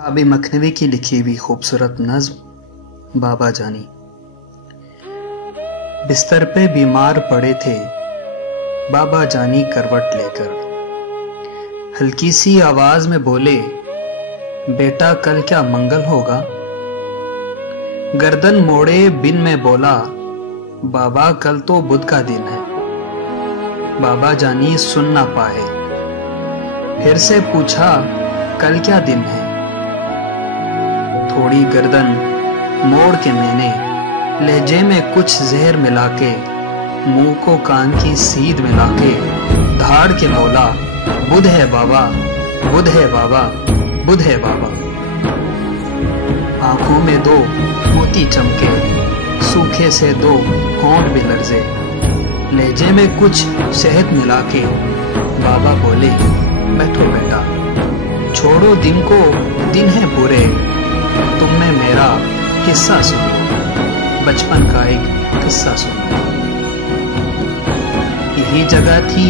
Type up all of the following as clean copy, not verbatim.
आबी मखनवी की लिखी हुई खूबसूरत नज्म बाबा जानी। बिस्तर पे बीमार पड़े थे बाबा जानी करवट लेकर, हल्की सी आवाज में बोले, बेटा कल क्या मंगल होगा। गर्दन मोड़े बिन में बोला, बाबा कल तो बुध का दिन है। बाबा जानी सुन ना पाए, फिर से पूछा, कल क्या दिन है। थोड़ी गर्दन मोड़ के मैंने लहजे में कुछ जहर मिला के, मुंह को कान की सीध मिला के धाड़ के बोला, बुध है बाबा, बुध है बाबा, बुध है बाबा। आंखों में दो मोती चमके, सूखे से दो होंठ भी लर्जे, लहजे में कुछ शहद मिला के बाबा बोले, बैठो बेटा, छोड़ो दिन को, दिन है बुरे, तुम में मेरा हिस्सा सुनो, बचपन का एक किस्सा सुनो। यही जगह थी,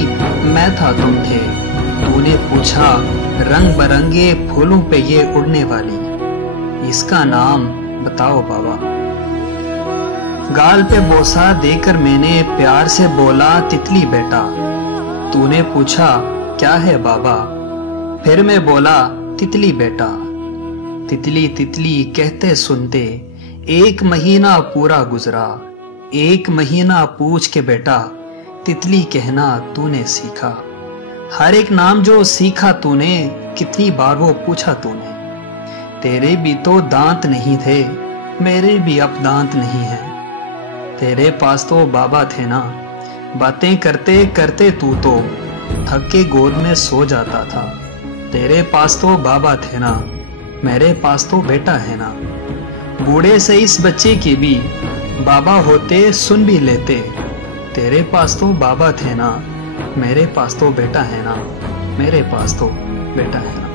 मैं था तुम थे, तूने पूछा, रंग बरंगे फूलों पे ये उड़ने वाली, इसका नाम बताओ बाबा। गाल पे बोसा देकर मैंने प्यार से बोला, तितली बेटा। तूने पूछा, क्या है बाबा। फिर मैं बोला, तितली बेटा। तितली तितली कहते सुनते एक महीना पूरा गुजरा, एक महीना पूछ के बेटा तितली कहना तूने सीखा। हर एक नाम जो सीखा तूने, कितनी बार वो पूछा तूने। तेरे भी तो दांत नहीं थे, मेरे भी अब दांत नहीं है। तेरे पास तो बाबा थे ना, बातें करते करते तू तो थक के गोद में सो जाता था। तेरे पास तो बाबा थे ना, मेरे पास तो बेटा है ना। बूढ़े से इस बच्चे की भी बाबा होते सुन भी लेते। तेरे पास तो बाबा थे ना, मेरे पास तो बेटा है ना, मेरे पास तो बेटा है ना।